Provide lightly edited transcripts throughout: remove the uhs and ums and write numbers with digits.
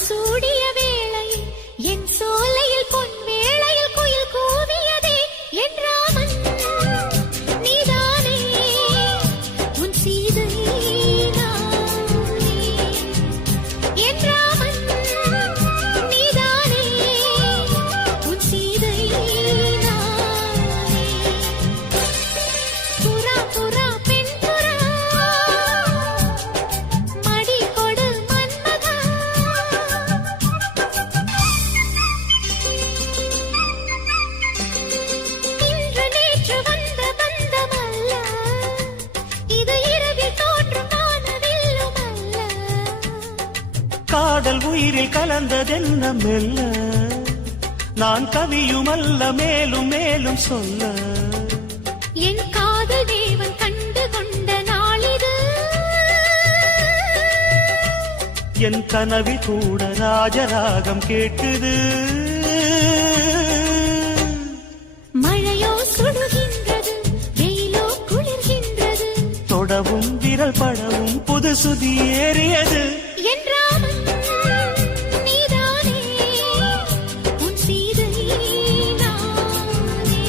சூடிய வேளையில் என் சோலையில் பொன் வேளையில் குயில் கூவியதே என் ராமன் நீதானே உன் சீதை நானே என் ராமன் நீதானே உன் சீதை நானே புறா புறா பெண் புறா மடி கொடு மன்மதா இன்று நேற்று வந்த பந்தமல்ல இது இரவில் தோன்றும் வானவில்லும் அல்ல காதல் உயிரில் கலந்ததென்ன மெல்ல நான் கவியுமல்ல மேலும் மேலும் சொல்ல என் காதல் தேவன் கண்டு கொண்ட நாளிது என் கனவில் கூட ராஜராகம் கேட்குது மழையோ சுடுகின்றது வெயிலோ குளிர்கின்றது தொடவும் விரல் படவும் புது சுதி ஏறியது என் ராமன் நீதானே உன் சீதை நானே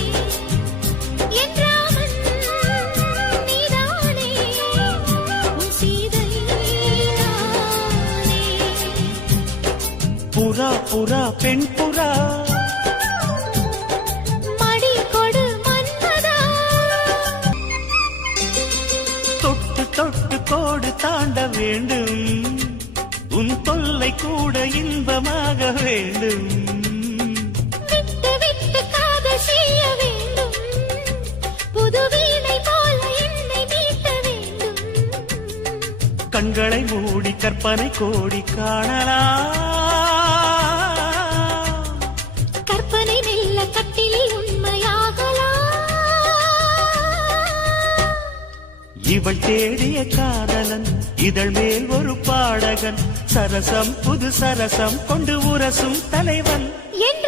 என் ராமன் நீதானே உன் சீதை நானே புறா புறா பெண் புறா மடி கொடு மன்மதா தொட்டு தொட்டு கோடு தாண்ட வேண்டும் உன் தொல்லை கூட இன்பமாக வேண்டும் விட்டு விட்டு காதல் செய்ய வேண்டும் புது வீணை போல என்னை மீட்ட வேண்டும் கண்களை மூடி கற்பனை கோடி காணலாம் கற்பனை மெல்ல கட்டிலில் உண்மையாகலாம் இவள் தேடிய காதலன் இதழ் மேல் ஒரு பாடகன் சரசம் புது சரசம் கொண்டு உரசும் தலைவன் என்ற